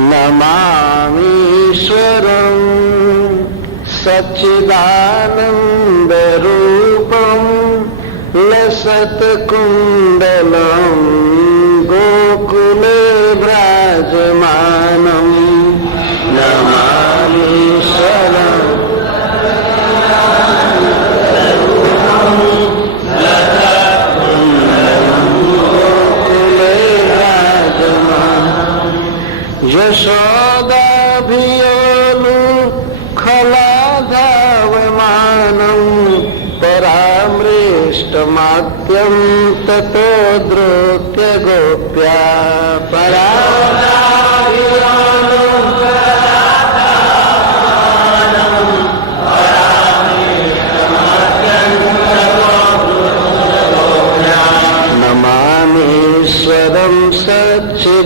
नमामीश्वरं सच्चिदानन्दरूपं लसत्कुण्डलं गोकुले विराजमानं नमामीश्वरम् यशोदाभियोनु खलाधावमानं परामृष्टमाद्यं ततो द्रोत्य गोप्या परामृष्टमाद्यं नमामीश्वरं सच्चिदानन्दरूपं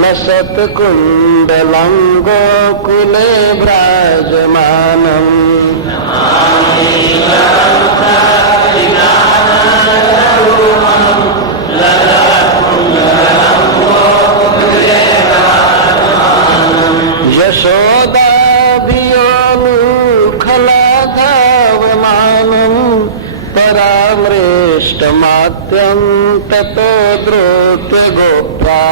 लसत्कुण्डलं गोकुले विराजमानम् यशोदाभियोनुखलाधावमानं परामृष्टमाद्यं ततो द्रोत्य गोप्या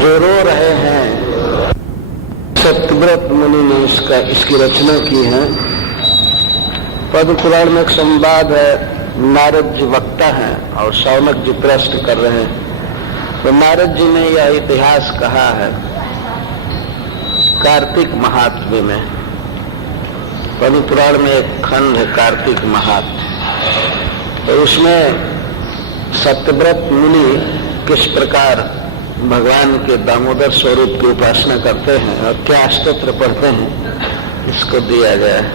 जो रो रहे हैं। सत्यव्रत मुनि ने इसकी रचना की है। पद्म पुराण में एक संवाद है, नारद जी वक्ता हैं और शौनक जी प्रश्न कर रहे हैं। तो नारद जी ने यह इतिहास कहा है कार्तिक महात्म्य में। पद्म पुराण में एक खंड है कार्तिक महात्म्य, तो उसमें सत्यव्रत मुनि किस प्रकार भगवान के दामोदर स्वरूप की उपासना करते हैं और क्या स्तोत्र पढ़ते हैं, इसको दिया गया है।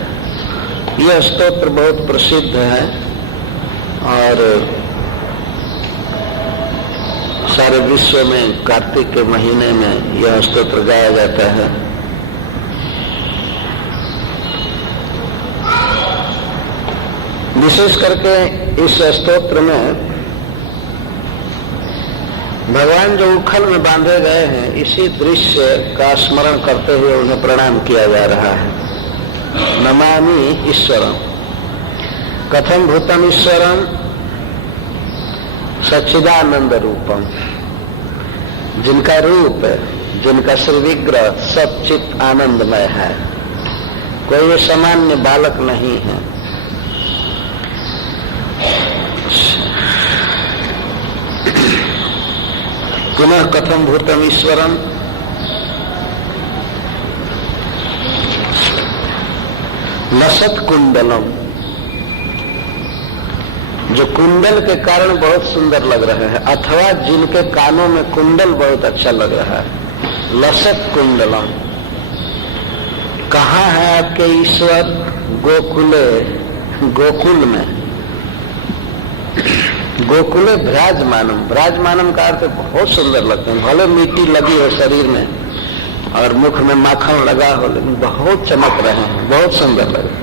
यह स्तोत्र बहुत प्रसिद्ध है और सारे विश्व में कार्तिक के महीने में यह स्तोत्र गाया जाता है। विशेष करके इस स्तोत्र में भगवान जो उखल में बांधे गए हैं, इसी दृश्य का स्मरण करते हुए उन्हें प्रणाम किया जा रहा है। नमामि ईश्वरम कथम भूतम ईश्वरम सच्चिदानंद रूपम, जिनका रूप, जिनका श्री विग्रह सच्चित आनंदमय है, कोई सामान्य बालक नहीं है। पुनः कथम भूतम ईश्वरम लसत कुंडलम, जो कुंडल के कारण बहुत सुंदर लग रहे हैं, अथवा जिनके कानों में कुंडल बहुत अच्छा लग रहा है। लसत कुंडलम, कहाँ है आपके ईश्वर? गोकुले, गोकुल में। गोकुले विराजमानम, विराजमानम का अर्थ बहुत सुंदर लगते हैं। भले मिट्टी लगी हो शरीर में और मुख में माखन लगा हो, लेकिन बहुत चमक रहे हैं, बहुत सुंदर लगे।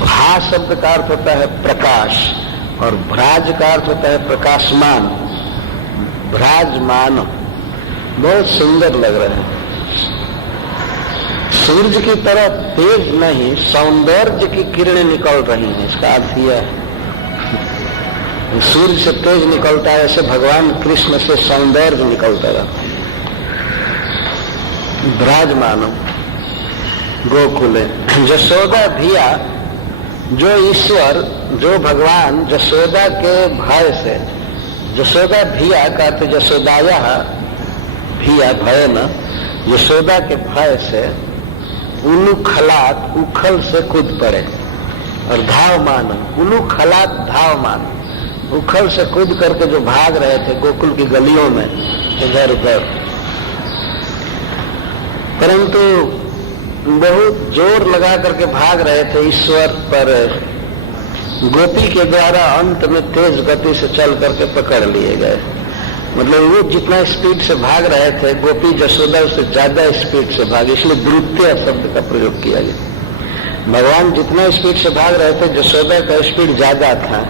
भा शब्द का अर्थ होता है प्रकाश और भ्राज का अर्थ होता है प्रकाशमान। विराजमान, बहुत सुंदर लग रहे हैं। सूर्य की तरह तेज नहीं, सौंदर्य की किरणें निकल रही हैं, इसका अर्थ यह है। सूर्य से तेज निकलता है, ऐसे भगवान कृष्ण से सौंदर्य निकलता रहता है। विराजमानम गोकुले, यशोदा धिया, जो ईश्वर, जो भगवान यशोदा के भय से, यशोदा धिया का अर्थ यशोदाया धिया भय न, यशोदा के भय से उलूखलात उखल से कूद पड़े और धावमान, उलूखलात धावमान, उखल से कूद करके जो भाग रहे थे गोकुल की गलियों में इधर उधर, परंतु बहुत जोर लगा करके भाग रहे थे ईश्वर पर गोपी के द्वारा अंत में तेज गति से चल करके पकड़ लिए गए। मतलब वो जितना स्पीड से भाग रहे थे, गोपी जसोदा उससे ज्यादा स्पीड से भागे, इसलिए द्रुत्य शब्द का प्रयोग किया गया। भगवान जितना स्पीड से भाग रहे थे, जसोदा का स्पीड ज्यादा था।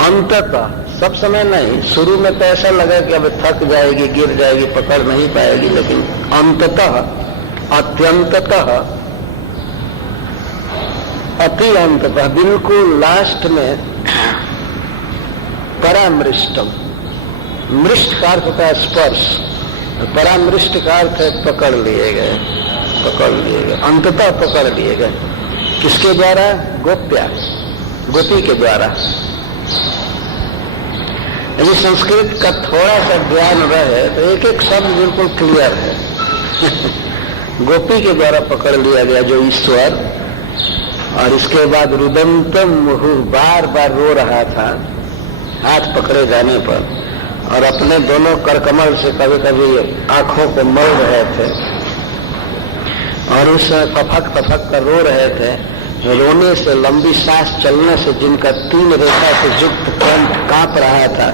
अंततः, सब समय नहीं, शुरू में तो ऐसा लगा कि अब थक जाएगी, गिर जाएगी, पकड़ नहीं पाएगी, लेकिन अंततः, अत्यंततः, अति अंततः, बिल्कुल लास्ट में परामृष्टम, मृष्ट का अर्थ होता है स्पर्श, परामृष्ट का अर्थ है पकड़ लिए गए, पकड़ लिए गए, अंततः पकड़ लिए गए। किसके द्वारा? गोप्या, गोपी के द्वारा। यदि संस्कृत का थोड़ा सा ज्ञान रहे तो एक एक शब्द बिल्कुल क्लियर है। गोपी के द्वारा पकड़ लिया गया जो ईश्वर, और इसके बाद रुदंतम मुहु, बार बार रो रहा था हाथ पकड़े जाने पर, और अपने दोनों करकमल से कभी कभी आंखों को मल रहे थे, और उस तफक तफक कर रो रहे थे। रोने से, लंबी सांस चलने से जिनका 3 रेखा से युक्त कंठ कांप रहा था,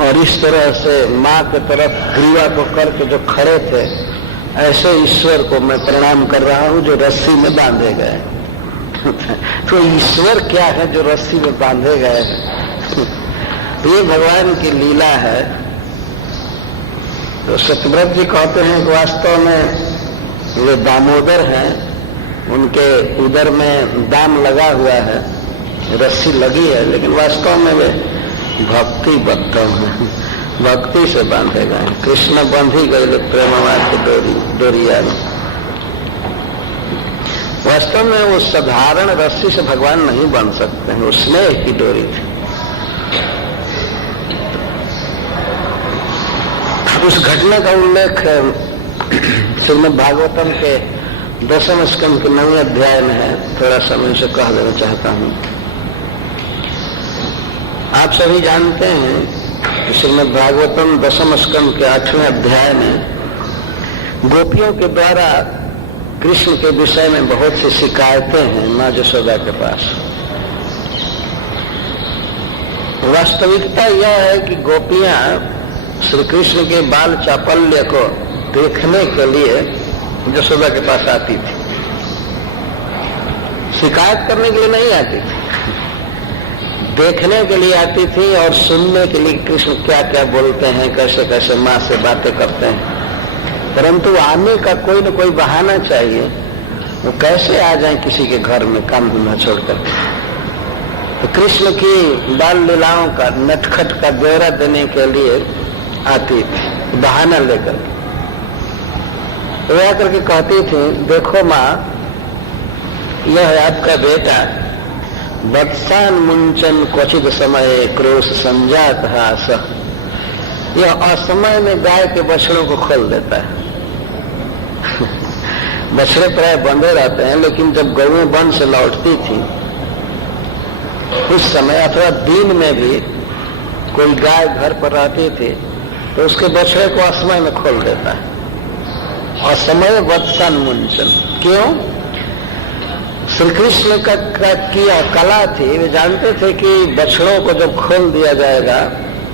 और इस तरह से माँ के तरफ ग्रीवा को करके जो खड़े थे, ऐसे ईश्वर को मैं प्रणाम कर रहा हूँ जो रस्सी में बांधे गए। तो ईश्वर क्या है जो रस्सी में बांधे गए हैं? ये भगवान की लीला है। तो सत्यव्रत जी कहते हैं कि वास्तव में वे दामोदर हैं, उनके उदर में दाम लगा हुआ है, रस्सी लगी है, लेकिन वास्तव में वे भक्ति बद्ध हैं, भक्ति से बांधे गए। कृष्ण बंधी गए प्रेमवाद की डोरिया में। वास्तव में वो साधारण रस्सी से भगवान नहीं बन सकते हैं, वो स्नेह की डोरी थी। उस घटना का उल्लेख श्रीमद् भागवतम के 10वें स्कंद के 9वें अध्याय में है। थोड़ा समय से कह देना चाहता हूं। आप सभी जानते हैं कि श्रीमद् भागवतम 10वें स्कंद के 8वें अध्याय में गोपियों के द्वारा कृष्ण के विषय में बहुत सी शिकायतें हैं माँ यशोदा के पास। वास्तविकता यह है कि गोपियां श्री कृष्ण के बाल चापल्य को देखने के लिए यशोदा के पास आती थी, शिकायत करने के लिए नहीं आती थी, देखने के लिए आती थी और सुनने के लिए कृष्ण क्या क्या बोलते हैं, कैसे कैसे माँ से बातें करते हैं। परंतु आने का कोई न कोई बहाना चाहिए, वो कैसे आ जाए किसी के घर में काम धंधा छोड़कर। तो कृष्ण की बाल लीलाओं का, नटखट का ब्यौरा देने के लिए आती थी बहाना लेकर। वो आकर के कहती थी, देखो माँ, यह है आपका बेटा, वत्सान मुंचन क्वचित समय क्रोश संजात हास। यह असमय में गाय के बछड़ों को खोल देता है। बछड़े प्राय बंधे रहते हैं, लेकिन जब गौएं वन से लौटती थी उस समय अथवा दिन में भी कोई गाय घर पर रहती थी तो उसके बछड़े को असमय में खोल देता है। असमय वत्सन मुंचन, क्यों? श्री कृष्ण का किया कला थी। वे जानते थे कि बछड़ों को जब खोल दिया जाएगा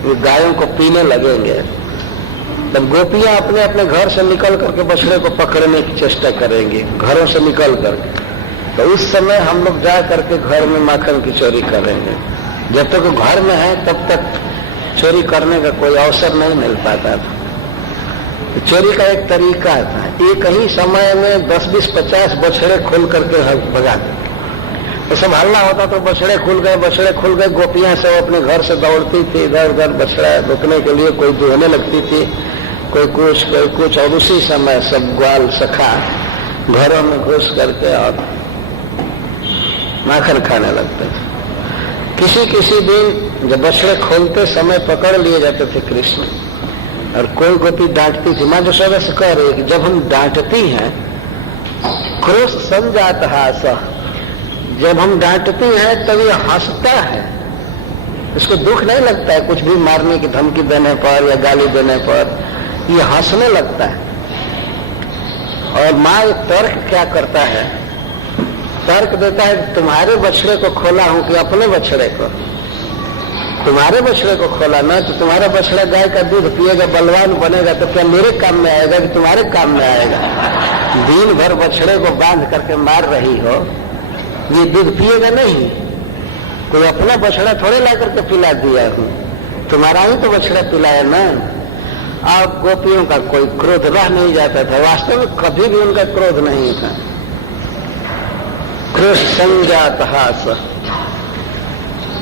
वे गायों को पीने लगेंगे, तब गोपियां अपने अपने घर से निकल करके बछड़े को पकड़ने की चेष्टा करेंगी, घरों से निकल करके। तो उस समय हम लोग जा करके घर में माखन की चोरी करेंगे। जब तक घर में है तब तक चोरी करने का कोई अवसर नहीं मिल पाता था। चोरी का एक तरीका था, एक ही समय में 10, 20, 50 बछड़े खोल करके भगा देते। तो सब हल्ला होता तो बछड़े खुल गए, बछड़े खुल गए। गोपियां सब अपने घर से दौड़ती थी इधर उधर बछड़ा रोकने के लिए, कोई दुहने लगती थी, कोई कुछ, और उसी समय सब ग्वाल सखा घरों में घुस करके और माखन खाने लगते थे। किसी दिन जब बछड़े खोलते समय पकड़ लिए जाते थे कृष्ण, और कोई गोपी डांटती थी। माँ यशोदा से कह रही है कि जब हम डांटती हैं क्रोश संजात हास, जब हम डांटती हैं तब ये हंसता है, इसको दुख नहीं लगता है कुछ भी मारने की धमकी देने पर या गाली देने पर, ये हंसने लगता है। और माँ तर्क क्या करता है तर्क देता है तुम्हारे बछड़े को खोला हूं कि अपने बछड़े को? तुम्हारे बछड़े को खोला ना, तो तुम्हारा बछड़ा गाय का दूध पिएगा, बलवान बनेगा, तो क्या मेरे काम में आएगा कि तुम्हारे काम में आएगा? दिन भर बछड़े को बांध करके मार रही हो, ये दूध पिएगा नहीं। कोई अपना बछड़ा थोड़े ला करके पिला दिया हूं, तुम्हारा ही तो बछड़ा पिलाया ना। अब गोपियों का कोई क्रोध रह नहीं जाता था, वास्तव में कभी भी उनका क्रोध नहीं था। क्रोध संजात हास,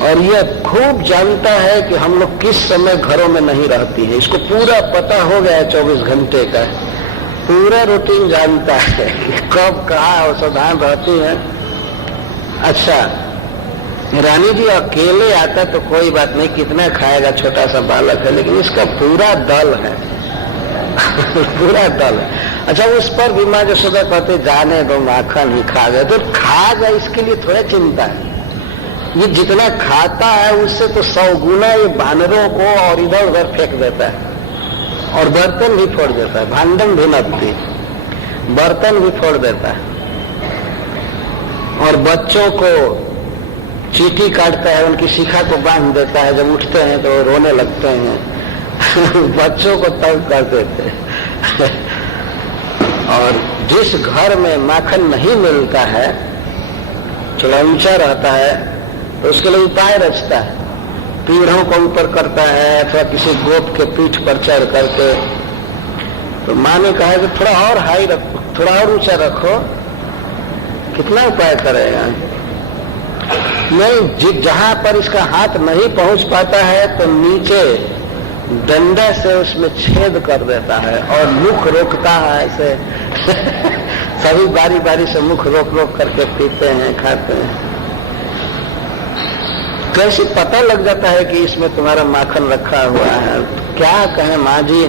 और ये खूब जानता है कि हम लोग किस समय घरों में नहीं रहती है, इसको पूरा पता हो गया है, 24 घंटे का पूरा रूटीन जानता है, कब कहाँ औषधान रहती है। अच्छा, रानी जी अकेले आता तो कोई बात नहीं, कितना खाएगा, छोटा सा बालक है, लेकिन इसका पूरा दल है पूरा दल है। अच्छा, उस पर भी माँ यशोदा कहते जाने दो, माखन ही खा गए, तो खा गए इसके लिए थोड़ा चिंता है। ये जितना खाता है उससे तो 100 गुना ये बानरों को और इधर उधर फेंक देता है, और बर्तन भी फोड़ देता है, भांडन भी नपती, बर्तन भी फोड़ देता है, और बच्चों को चीटी काटता है, उनकी शिखा को बांध देता है, जब उठते हैं तो रोने लगते हैं बच्चों को तंग कर देते हैं और जिस घर में माखन नहीं मिलता है, थोड़ा ऊंचा रहता है, तो उसके लिए उपाय रचता है, पीढ़ों को ऊपर करता है अथवा किसी गोप के पीठ पर चढ़ करके। तो माँ ने कहा कि थोड़ा और हाई रखो, थोड़ा और ऊंचा रखो, कितना उपाय करेगा? नहीं, जहां पर इसका हाथ नहीं पहुंच पाता है तो नीचे डंडा से उसमें छेद कर देता है और मुख रोकता है ऐसे सभी बारी बारी से मुख रोक रोक करके पीते हैं, खाते हैं। कैसे पता लग जाता है कि इसमें तुम्हारा माखन रखा हुआ है? क्या कहें माँ जी,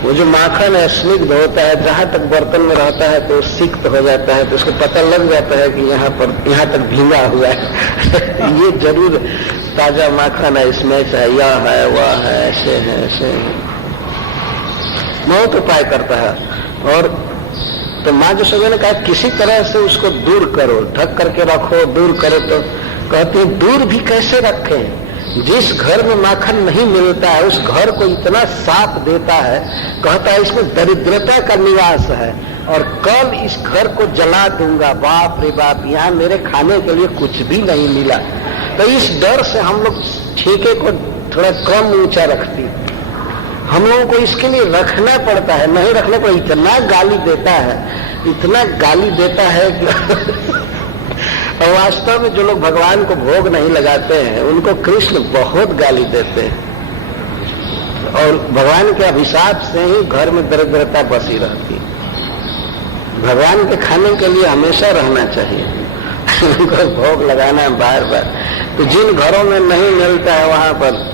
वो जो माखन है स्निग्ध होता है, जहां तक बर्तन में रहता है तो सिक्त हो जाता है, तो उसको पता लग जाता है कि यहाँ तक भींगा हुआ है ये जरूर ताजा माखन है, इसमें चाहे यह है वह है, ऐसे है ऐसे है, बहुत उपाय करता है। और तो माँ जो सभी ने कहा किसी तरह से उसको दूर करो, ढक करके रखो, दूर करो। तो कहते हैं दूर भी कैसे रखें? जिस घर में माखन नहीं मिलता है उस घर को इतना साफ देता है, कहता है इसमें दरिद्रता का निवास है और कल इस घर को जला दूंगा। बाप रे बाप, यहाँ मेरे खाने के लिए कुछ भी नहीं मिला। तो इस डर से हम लोग ठेके को थोड़ा कम ऊंचा रखती, हम लोगों को इसके लिए रखना पड़ता है, नहीं रखने पर इतना गाली देता है, इतना गाली देता है कि और वास्तव में जो लोग भगवान को भोग नहीं लगाते हैं उनको कृष्ण बहुत गाली देते हैं, और भगवान के अभिशाप से ही घर में दरिद्रता बसी रहती है। भगवान के खाने के लिए हमेशा रहना चाहिए उनको भोग लगाना है बार बार। तो जिन घरों में नहीं मिलता है वहां पर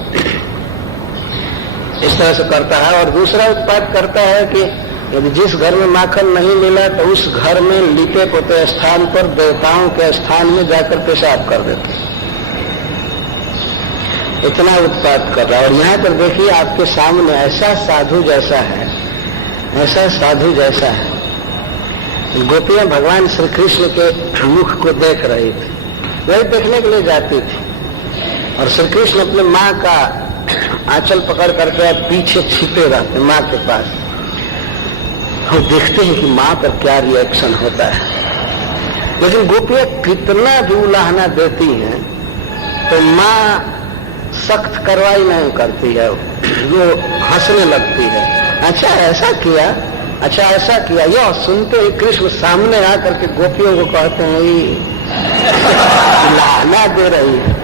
इस तरह से करता है। और दूसरा उत्पाद करता है कि यदि जिस घर में माखन नहीं मिला तो उस घर में लिपे पोते स्थान पर देवताओं के स्थान में जाकर पेशाब कर देते, इतना उत्पाद कर रहा है। और यहाँ पर देखिए आपके सामने ऐसा साधु जैसा है, ऐसा साधु जैसा है। गोपियां भगवान श्री कृष्ण के मुख को देख रही थी, वही देखने के लिए जाती थी, और श्री कृष्ण अपने माँ का आंचल पकड़ करके पीछे छिपे रहते माँ के पास। हम देखते हैं कि माँ पर क्या रिएक्शन होता है। लेकिन गोपियां कितना भी उलाहना देती हैं तो माँ सख्त कार्रवाई नहीं करती है, वो हंसने लगती है। अच्छा ऐसा किया, अच्छा ऐसा किया। यह सुनते ही कृष्ण सामने आकर के गोपियों को कहते हैं लाहना दे रही है,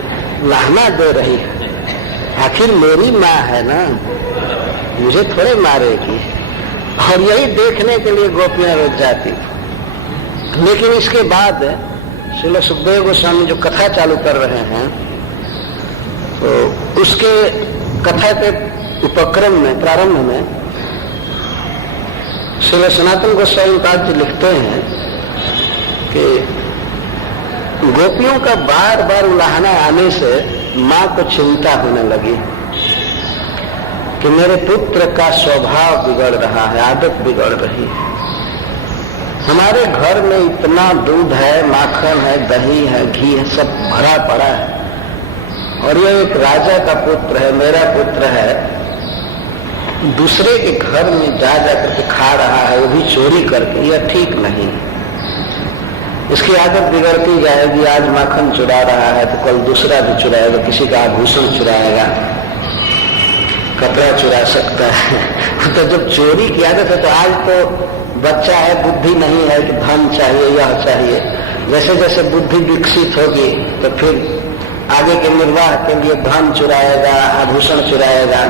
लाहना दे रही है, आखिर मेरी माँ है ना, मुझे थोड़े मारेगी। और यही देखने के लिए गोपियां रोज जाती थी। लेकिन इसके बाद श्रील सुखदेव गोस्वामी जो कथा चालू कर रहे हैं तो उसके कथा के उपक्रम में प्रारंभ में श्रील सनातन गोस्वामी पाद जी लिखते हैं कि गोपियों का बार बार उलाहना आने से माँ को चिंता होने लगी कि मेरे पुत्र का स्वभाव बिगड़ रहा है, आदत बिगड़ रही है। हमारे घर में इतना दूध है, माखन है, दही है, घी है, सब भरा पड़ा है, और ये एक राजा का पुत्र है, मेरा पुत्र है, दूसरे के घर में जा जाकर के खा रहा है, वो भी चोरी करके, यह ठीक नहीं। इसकी आदत बिगड़ती जाएगी। आज माखन चुरा रहा है तो कल दूसरा भी चुराएगा, किसी का आभूषण चुराएगा, कपड़ा चुरा सकता है। तो जब चोरी की आदत है, तो आज तो बच्चा है, बुद्धि नहीं है कि धन चाहिए, यह चाहिए। जैसे जैसे बुद्धि विकसित होगी तो फिर आगे के निर्वाह के लिए धन चुराएगा, आभूषण चुराएगा,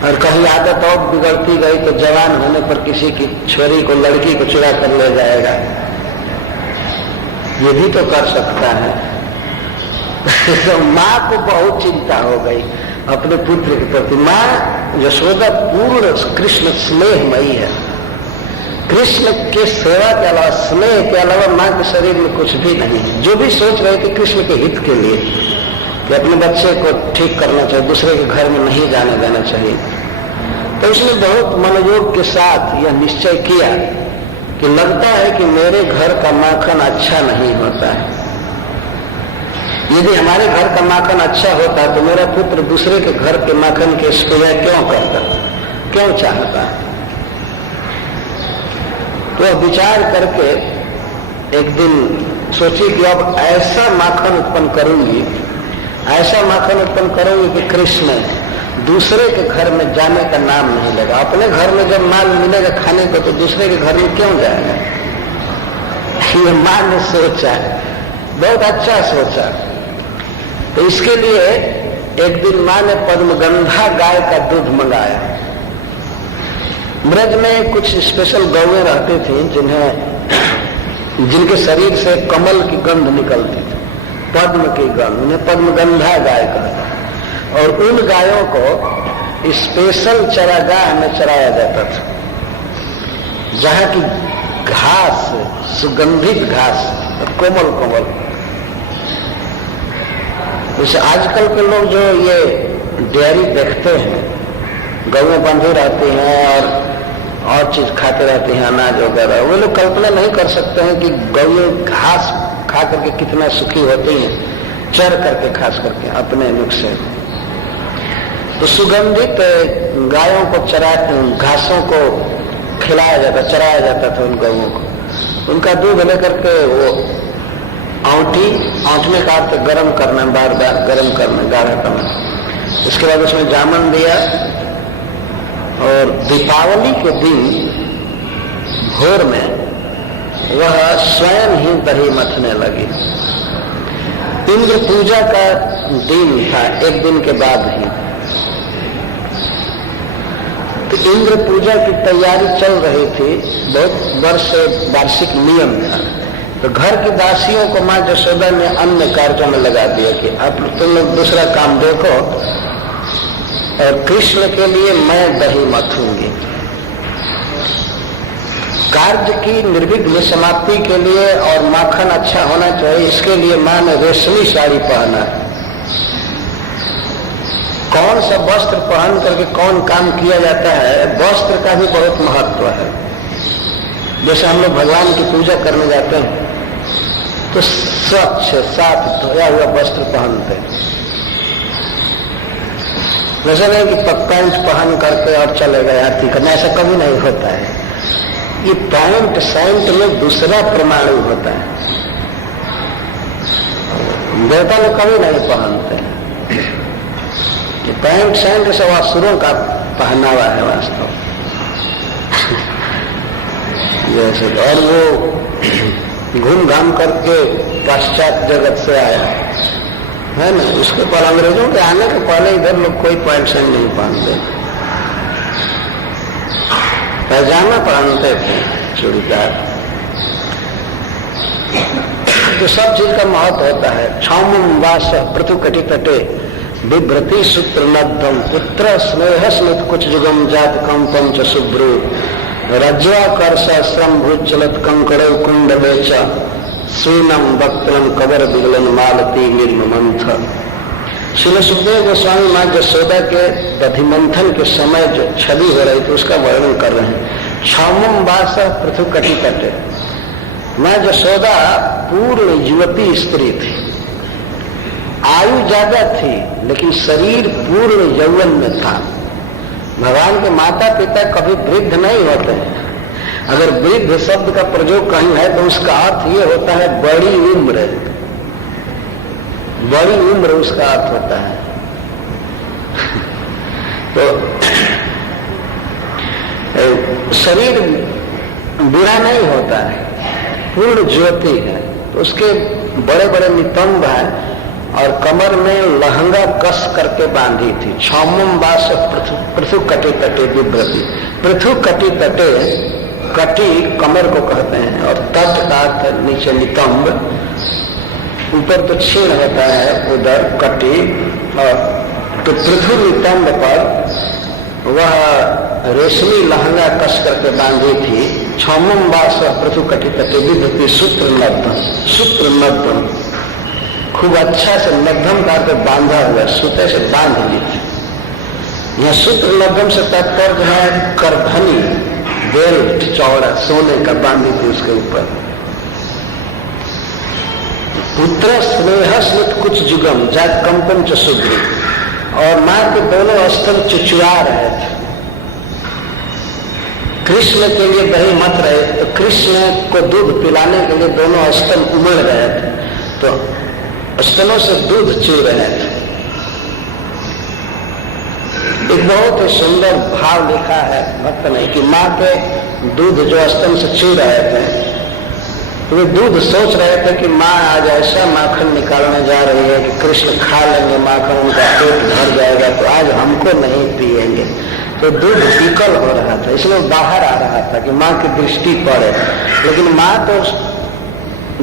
और कहीं आदत और बिगड़ती गई तो जवान होने पर किसी की छोरी को, लड़की को चुरा कर ले जाएगा। ये भी तो कर सकता है। तो माँ को बहुत चिंता हो गई अपने पुत्र के प्रति। माँ यशोदा पूर्ण कृष्ण स्नेहमयी है। कृष्ण के सेवा के अलावा, स्नेह के अलावा माँ के शरीर में कुछ भी नहीं है। जो भी सोच रहे थे कृष्ण के हित के लिए कि अपने बच्चे को ठीक करना चाहिए, दूसरे के घर में नहीं जाने देना चाहिए, तो उसने बहुत मनोयोग के साथ यह निश्चय किया कि लगता है कि मेरे घर का माखन अच्छा नहीं होता है। यदि हमारे घर का माखन अच्छा होता तो मेरा पुत्र दूसरे के घर के माखन की स्पेया क्यों करता, क्यों चाहता है। तो विचार करके एक दिन सोची कि अब ऐसा माखन उत्पन्न करूंगी, ऐसा माखन उत्पन्न करूंगी कि कृष्ण दूसरे के घर में जाने का नाम नहीं लेगा। अपने घर में जब माल मिलेगा खाने को तो दूसरे के घर में क्यों जाएगा। ये माँ ने सोचा, बहुत अच्छा सोचा। तो इसके लिए एक दिन माँ ने पद्मगंधा गाय का दूध मंगाया। ब्रज में कुछ स्पेशल गौएं रहती थी जिनके शरीर से कमल की गंध निकलती थी, पद्म की गंध, उन्हें पद्मगंधा गाय कहता। और उन गायों को स्पेशल चरागाह में चराया जाता था, जहां की घास, सुगंधित घास, कोमल कोमल। जैसे आजकल के लोग जो ये डेयरी देखते हैं, गौएं बंधी रहती हैं और चीज खाते रहते हैं, अनाज वगैरह, वो लोग कल्पना नहीं कर सकते हैं कि गौएं घास खा करके कितना सुखी होती हैं, चर करके, खास करके अपने नुस्खे। तो सुगंधित गायों को घासों को खिलाया जाता, चराया जाता था उन गौओं को। उनका दूध लेकर के वो औंठने का अर्थ गर्म करना, बार बार गर्म करना, गाढ़ा करना। इसके बाद उसमें जामन दिया, और दीपावली के दिन भोर में वह स्वयं ही दही मथने लगी। इंद्र पूजा का दिन था, एक दिन के बाद ही। तो इंद्र पूजा की तैयारी चल रही थी, बहुत वर्ष वार्षिक नियम था। तो घर की दासियों को माँ यशोदा ने अन्य कार्यों में लगा दिया कि अब तुम लोग दूसरा काम देखो, और कृष्ण के लिए मैं दही मथूंगी। कार्य की निर्विघ्न समाप्ति के लिए और माखन अच्छा होना चाहिए, इसके लिए माँ ने रेशमी साड़ी पहना। कौन सा वस्त्र पहन करके कौन काम किया जाता है, वस्त्र का भी बहुत महत्व है। जैसे हम लोग भगवान की पूजा करने जाते हैं तो स्वच्छ साफ धोया हुआ वस्त्र पहनते हैं। वैसे नहीं कि पैंट पहन करके और चले गए आरती करना, ऐसा कभी नहीं होता है। ये पैंट शैंट में दूसरा प्रमाण होता है, देवता लोग कभी नहीं पहनते। कि पैंट शैंट सब असुरों का पहनावा है वास्तव। जैसे और वो घूम घाम करके पाश्चात्य जगत से आया है ना, उसके पर अंग्रेजों के आने के पहले इधर लोग कोई पैंट शैंट नहीं पहनते, पैजामा पहनते थे, चूड़ीदार। तो सब चीज का महत्व होता है। क्षौम वास पृथु कटि तटे बिभ्रति सूत्र नद्धम पुत्र स्नेह स्मित कुछ जुगम जात कंपम च शुभ्रु रज्वाकर्ष श्रम भूत चलत कंकड़ कुंड बेच स्वीनम वक्त्रम कबर बिगलन मालती निर्मंथ। श्री सुखदेव गोस्वामी माँ यशोदा के दधिमंथन के समय जो छवि हो रही थी उसका वर्णन कर रहे हैं। क्षौमम वास पृथु कटी तटे। मां यशोदा पूर्ण युवती स्त्री थी, आयु ज्यादा थी लेकिन शरीर पूर्ण यौवन में था। भगवान के माता पिता कभी वृद्ध नहीं होते हैं। अगर वृद्ध शब्द का प्रयोग कहीं है तो उसका अर्थ ये होता है बड़ी उम्र, बड़ी उम्र उसका अर्थ होता है। तो शरीर बुरा नहीं होता है, पूर्ण ज्योति है। तो उसके बड़े बड़े नितंब हैं और कमर में लहंगा कस करके बांधी थी। क्षौमम वास पृथु कटी तटे विभ्रति। पृथु कटी तटे, कटी कमर को कहते हैं और तट का अर्थ नीचे नितंब, ऊपर तो छीण होता है, उधर कटी। और तो पृथु नितंब पर वह रेशमी लहंगा कस करके बांधी थी। क्षौमम वास पृथु कटी तटे विभ्रति सूत्र नद्धम, सूत्र नद्धम, खूब अच्छा से नद्धम करके बांधा हुआ, सूते से बांध ली थी। यह सूत्र नद्धम से तात्पर्य है करधनी, बेल्ट चौड़ा सोने का बांधी थी उसके ऊपर। पुत्र स्नेह स्मित कुछ जुगम जात कंपन च सुग्री। और मां के दोनों स्तन चुचुरा रहे थे। कृष्ण के लिए दही मत रहे तो कृष्ण को दूध पिलाने के लिए दोनों स्तन उमड़ रहे थे, तो स्तनों से दूध चू रहे थे। एक बहुत ही सुंदर भाव लिखा है भक्त ने कि मां के दूध जो स्तन से चू रहे थे, वे दूध सोच रहे थे कि माँ आज ऐसा माखन निकालने जा रही है कि कृष्ण खा लेंगे माखन, उनका पेट भर जाएगा, तो आज हमको नहीं पिएंगे। तो दूध विकल हो रहा था, इसलिए बाहर आ रहा था कि माँ की दृष्टि पड़े। लेकिन माँ तो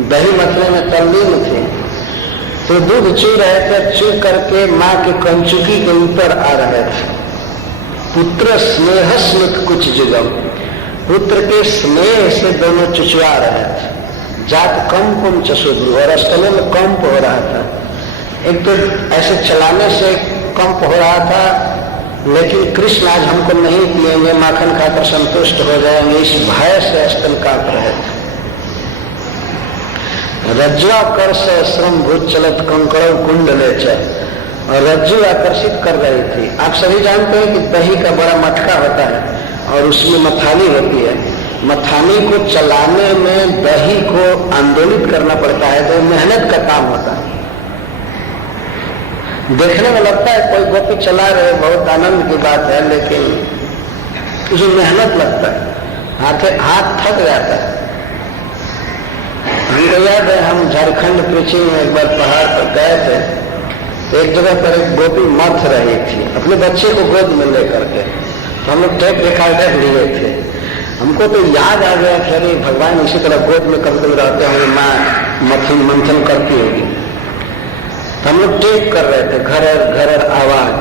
दही मथने में तल्लीन थी, तो दूध चू रहे थे, चू करके माँ के कंचुकी के ऊपर आ रहे थे। पुत्र स्नेह स्मित कुछ जुगम, पुत्र के स्नेह से दोनों चुचुआ रहे थे। जात कंपम चशुद्रु, और स्तनों में कंप हो रहा था। एक तो ऐसे चलाने से कंप हो रहा था, लेकिन कृष्ण आज हमको नहीं पिएंगे, माखन खाकर संतुष्ट हो जाएंगे, इस भय से स्तन कांप रहे थे। रज्जुआ कर से श्रम भूत चलत कंकड़ कुंड ले चल, और रज्जु आकर्षित कर रही थी। आप सभी जानते हैं कि दही का बड़ा मटका होता है और उसमें मथानी होती है। मथानी को चलाने में दही को आंदोलित करना पड़ता है, तो मेहनत का काम होता है। देखने में लगता है कोई गोपी चला रहे, बहुत आनंद की बात है, लेकिन उसमें मेहनत लगता है, हाथ थक जाता है। हमको याद है, हम झारखंड पीछे में एक बार पहाड़ पर गए थे, तो एक जगह पर एक गोपी मथ रही थी अपने बच्चे को गोद में लेकर के। तो हम लोग टेप रिकॉर्डर लिए थे। हमको तो याद आ गया कि अरे भगवान इसी तरह गोद में कभी कभी रहते होंगे, माँ मंथन करती होगी। तो हम लोग टेप कर रहे थे, घर आवाज,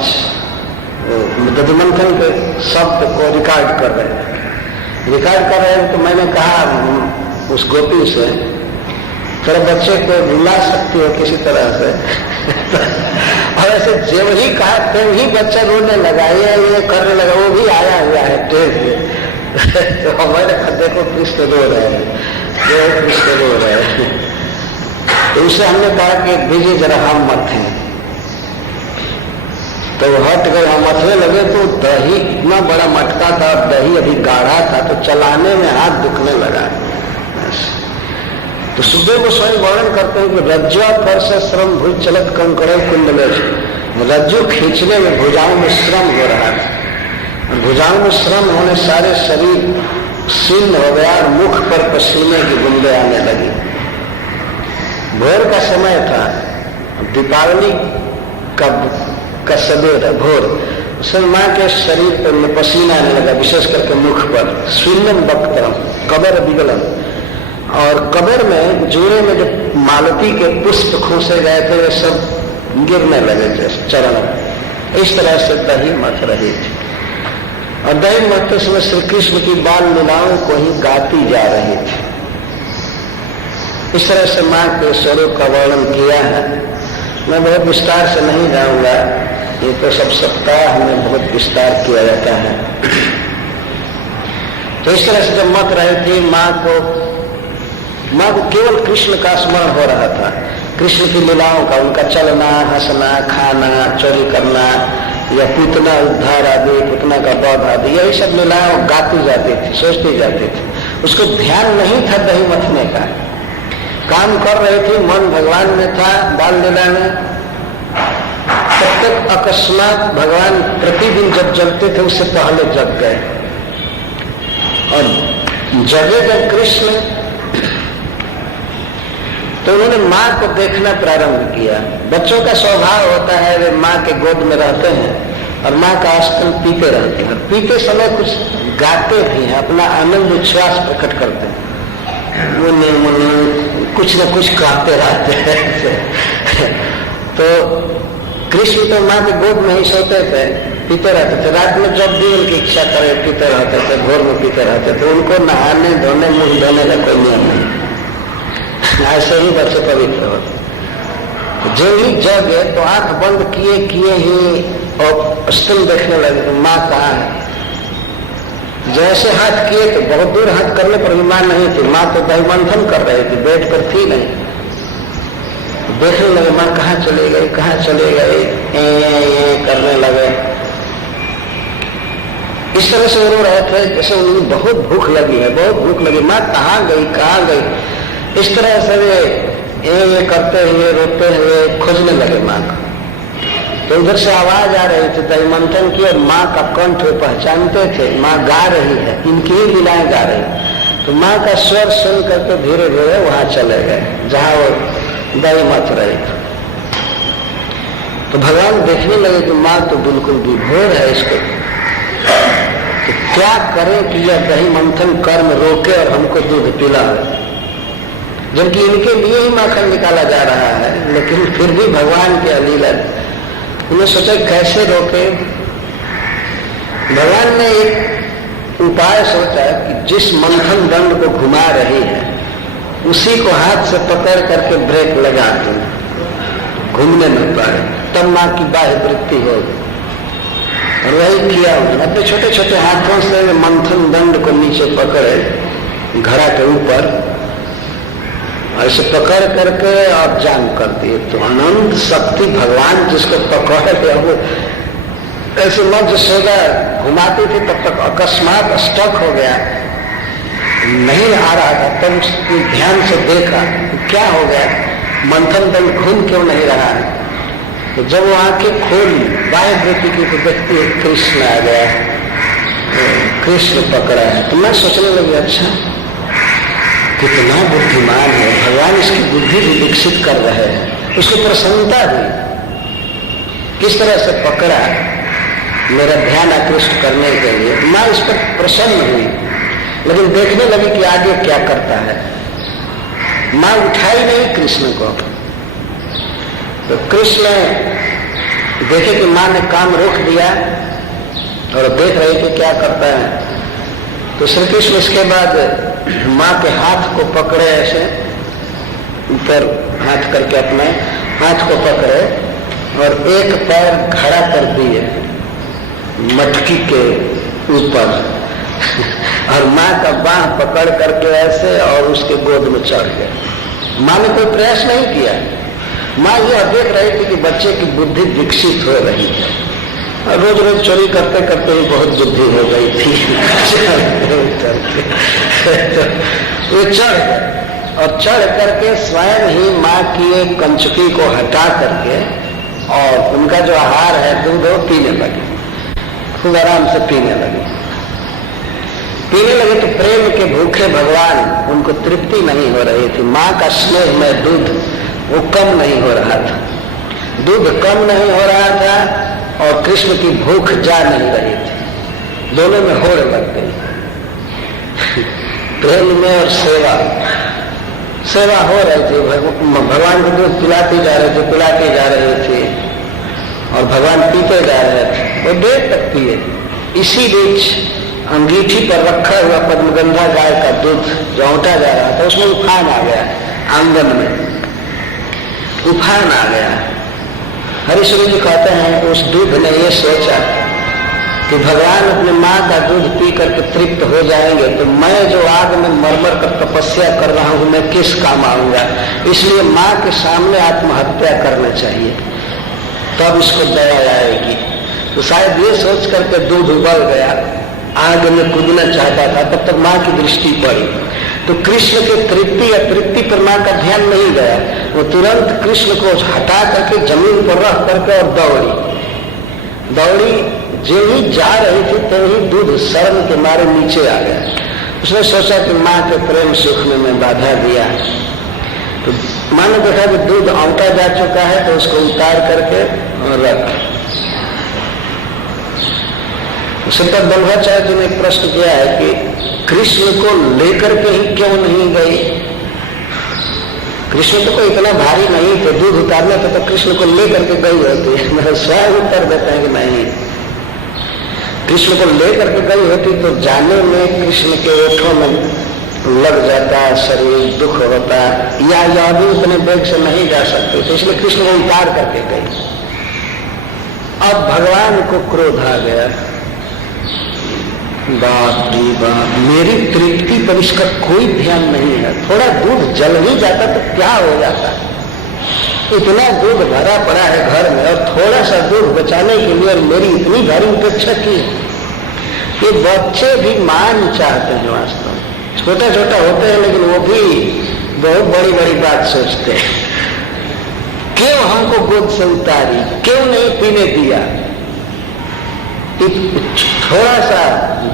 दधि मंथन के शब्द को रिकॉर्ड कर रहे थे। तो मैंने कहा उस गोपी से, तेरे बच्चे को रुला सकती हो किसी तरह से। और ऐसे जब ही कहा तब ही बच्चा रोने लगा, ये करने लगा, वो भी आया हुआ है टेप। तो हमारे देखो कृष्ण रो रहे हैं, कृष्ण रो रहे हैं। तो उससे हमने कहा कि दीजिए जरा हम मथे। तो हट गए, हम मथने लगे तो दही इतना बड़ा मटका था, दही अभी गाढ़ा था, तो चलाने में हाथ दुखने लगा। तो सुखदेव गोस्वामी वर्णन करते हैं कि रज्जुआ कर से श्रम भूज चलत कंकड़े कुंडलेश, रज्जु खींचने में भुजाओं में श्रम हो रहा था। भुजाओं में श्रम होने सारे शरीर शीर्ण हो गया और मुख पर पसीने की बूंदें आने लगी। भोर का समय था, दीपावली का सवेर भोर, मां के शरीर पर पसीना आने लगा, विशेष करके मुख पर। स्विल्लम वक्त्रम कबर विगलम, और कबर में जोड़े में जो मालती के पुष्प खोसे गए थे वे सब गिरने लगे थे चरण। इस तरह से दही मथ रही थी, और दही मथते समय श्री कृष्ण की बाल लीलाओं को ही गाती जा रही थी। इस तरह से मां के स्वरूप का वर्णन किया है। मैं बहुत विस्तार से नहीं जाऊंगा, ये तो सब सप्ताह में बहुत विस्तार किया जाता है। तो इस तरह से जब मत रहे थे, माँ को केवल कृष्ण का स्मरण हो रहा था, कृष्ण की लीलाओं का, उनका चलना, हंसना, खाना, चोरी करना या पूतना उद्धार आदि, पूतना का बध आदि, यही सब लीलाएं गाती जाती थी, सोचती जाती थी। उसको ध्यान नहीं था दही मथने का, काम कर रही थी, मन भगवान में था, बाल लीला में। तब तक अकस्मात भगवान प्रतिदिन जब जगते थे उससे पहले जग गए, और जगे जब कृष्ण तो उन्होंने माँ को देखना प्रारंभ किया। बच्चों का स्वभाव होता है, वे माँ के गोद में रहते हैं और माँ का आस्तन पीते रहते हैं। पीते समय कुछ गाते भी हैं, अपना आनंद उच्छ्वास प्रकट करते हैं, कुछ न कुछ कहते रहते हैं। तो कृष्ण तो माँ के गोद में ही सोते थे, पीते रहते थे। रात में जब भी उनकी इच्छा करे पीते रहते थे, भोर में पीते रहते थे। उनको नहाने धोने, मुंह धोने का कोई नियम नहीं, ऐसे ही बच्चे पवित्र होते। जो ही जगे तो आंख बंद किए किए ही और स्तन देखने लगे तो माँ कहाँ है। जैसे हाथ किए तो बहुत दूर हाथ करने पर भी माँ नहीं थी, माँ तो दही मंथन कर रही थी, बेड पर थी नहीं। देखने लगे माँ कहाँ चले गई, कहाँ चले गए, करने लगे। इस तरह से रो रहे थे जैसे उन्हें बहुत भूख लगी है, बहुत भूख लगी। माँ कहाँ गई, कहाँ गई, इस तरह से वे ये करते हुए, रोते हुए खोजने लगे माँ को। तो उधर से आवाज आ रही थी दही मंथन की, और माँ का कंठ पहचानते थे, माँ गा रही है, इनकी ही लीलाएं गा रही। तो माँ का स्वर सुन करके धीरे धीरे वहां चले गए जहां वो दही मथ रही थी। तो भगवान देखने लगे कि माँ तो बिल्कुल विभोर है, इसको तो क्या करें कि यह दही मंथन कर्म रोके और हमको दूध पिलाए, जबकि इनके लिए ही माखन निकाला जा रहा है, लेकिन फिर भी भगवान के अलीला। उन्होंने सोचा कैसे रोके। भगवान ने एक उपाय सोचा कि जिस मंथन दंड को घुमा रही है उसी को हाथ से पकड़ करके ब्रेक लगा दूं, घूमने न पाए, तब माँ की बाह्य वृत्ति होगी। और वही किया उन्होंने, अपने छोटे छोटे हाथों से मंथन दंड को नीचे पकड़े घड़ा के ऊपर, ऐसे पकड़ करके और जान कर दिए। तो अनंत शक्ति भगवान जिसको पकड़ के वो ऐसे मत जसोदा घुमाती थी, तब तक अकस्मात स्टक हो गया, नहीं आ रहा था। तब उसने ध्यान से देखा तो क्या हो गया, मंथन दंड घूम क्यों नहीं रहा है। तो जब वो आंखें खोली बाह्य वृत्ति की तो देखती है कृष्ण आ गया, कृष्ण पकड़ा है। तो मैं सोचने लगी अच्छा कितना बुद्धिमान है भगवान, इसकी बुद्धि भी विकसित कर रहे हैं। उसको प्रसन्नता हुई, किस तरह से पकड़ा मेरा ध्यान आकृष्ट करने के लिए। माँ इस पर प्रसन्न हुई, लेकिन देखने लगी कि आगे क्या करता है। माँ उठाई नहीं कृष्ण को। तो कृष्ण देखे कि माँ ने काम रोक दिया और देख रहे थे क्या करता है। तो श्री कृष्ण इसके बाद माँ के हाथ को पकड़े, ऐसे ऊपर हाथ करके अपने हाथ को पकड़े और एक पैर खड़ा कर दिए मटकी के ऊपर और माँ का बाह पकड़ करके ऐसे और उसके गोद में चढ़ गए। माँ ने कोई प्रयास नहीं किया। माँ यह देख रही थी कि बच्चे की बुद्धि विकसित हो रही है। और रोज रोज चोरी करते करते ही बहुत बुद्धि हो गई थी। वो चढ़ गए और चढ़ करके स्वयं ही माँ की एक कंचुकी को हटा करके और उनका जो आहार है दूध वो पीने लगे, खूब आराम से पीने लगे। पीने लगे तो प्रेम के भूखे भगवान, उनको तृप्ति नहीं हो रही थी। माँ का स्नेह में दूध वो कम नहीं हो रहा था, दूध कम नहीं हो रहा था और कृष्ण की भूख जा नहीं रही थी। दोनों में होड़ लग गई। प्रेम में और सेवा हो रही थी। भगवान को दूध पिलाती जा रही थी, पिलाती जा रही थी और भगवान पीते जा रहे थे। वो देर तक पिए। इसी बीच अंगीठी पर रखा हुआ पद्मगंधा गाय का दूध जो औंटा जा रहा था उसमें उफान आ गया। आंगन में उफान आ गया। हरीश्वरी जी कहते हैं उस दूध ने ये सोचा कि भगवान अपने माँ का दूध पी करके तृप्त हो जाएंगे तो मैं जो आग में मरमर कर तपस्या कर रहा हूं मैं किस काम आऊंगा, इसलिए माँ के सामने आत्महत्या करना चाहिए, तब इसको दया आएगी। तो शायद ये सोच करके दूध उबल गया, आग में कूदना चाहता था, तब तक माँ की दृष्टि पड़ी तो कृष्ण के तृप्ति या तृप्ति पर माँ का ध्यान नहीं गया, वो तुरंत कृष्ण को हटा करके जमीन पर रख करके और दौड़ी जो ही जा रही थी तो ही दूध शर्म के मारे नीचे आ गया। उसने सोचा कि माँ के प्रेम सुख में मैं बाधा दिया, तो माँ ने देखा कि दूध औंटा जा चुका है तो उसको उतार करके और रख। श्रीपद वल्लभाचार्य जी ने एक प्रश्न किया है कि कृष्ण को लेकर के ही क्यों नहीं गई? कृष्ण तो कोई इतना भारी नहीं थे, दूध उतारने पे तो कृष्ण को लेकर के गई होती। मेरे स्वयं उत्तर देते हैं कि नहीं, कृष्ण को लेकर के गई होती तो जाने में कृष्ण के ओठों में लग जाता, शरीर दुख होता, या यह भी उतने वेग से नहीं जा सकते, तो इसलिए कृष्ण को उतार करके गई। अब भगवान को क्रोध आ गया, बाप रे बाप, मेरी तृप्ति पर इसका कोई ध्यान नहीं है, थोड़ा दूध जल ही जाता तो क्या हो जाता, इतना दूध भरा पड़ा है घर में और थोड़ा सा दूध बचाने के लिए और मेरी इतनी भारी उपेक्षा की। ये बच्चे भी मान चाहते हैं, वास्तव में छोटा छोटा होते हैं लेकिन वो भी बहुत बड़ी बड़ी बात सोचते हैं। क्यों हमको गोद से उतारी, क्यों नहीं पीने दिया, थोड़ा सा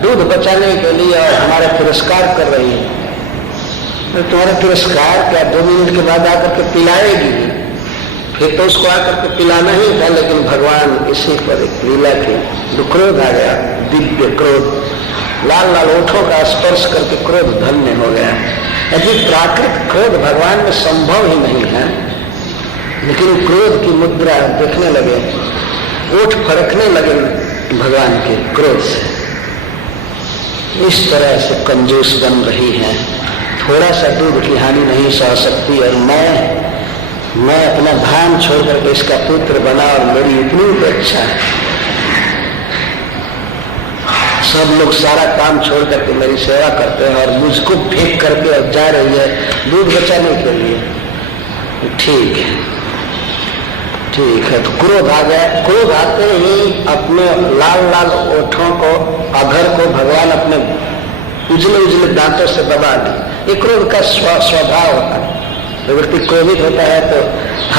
दूध बचाने के लिए और हमारा तिरस्कार कर रही है। तो तुम्हारा तिरस्कार क्या 2 मिनट के बाद आकर के पिलाएगी, फिर तो उसको आकर के पिलाना ही था, लेकिन भगवान इसी पर एक लीला की, क्रोध आ गया, दिव्य क्रोध, लाल लाल ओठों का स्पर्श करके क्रोध धन्य हो गया। यदि प्राकृतिक क्रोध भगवान में संभव ही नहीं है, लेकिन क्रोध की मुद्रा देखने लगे, ओठ फड़कने लगे भगवान के क्रोध से। इस तरह से कंजूस बन रही है, थोड़ा सा दूध की हानि नहीं सह सकती, और मैं अपना भान छोड़ करके इसका पुत्र बना और मेरी इतनी उपेक्षा है, सब लोग सारा काम छोड़ करके मेरी सेवा करते हैं और मुझको फेंक करके और जा रही है दूध बचाने के लिए। ठीक है, तो क्रोध आ गया। क्रोध आते ही अपने लाल लाल ओठों को, अधर को भगवान अपने उजले उजले दांतों से दबा दी। ये क्रोध का स्वभाव होता है, जब व्यक्ति क्रोधित होता है तो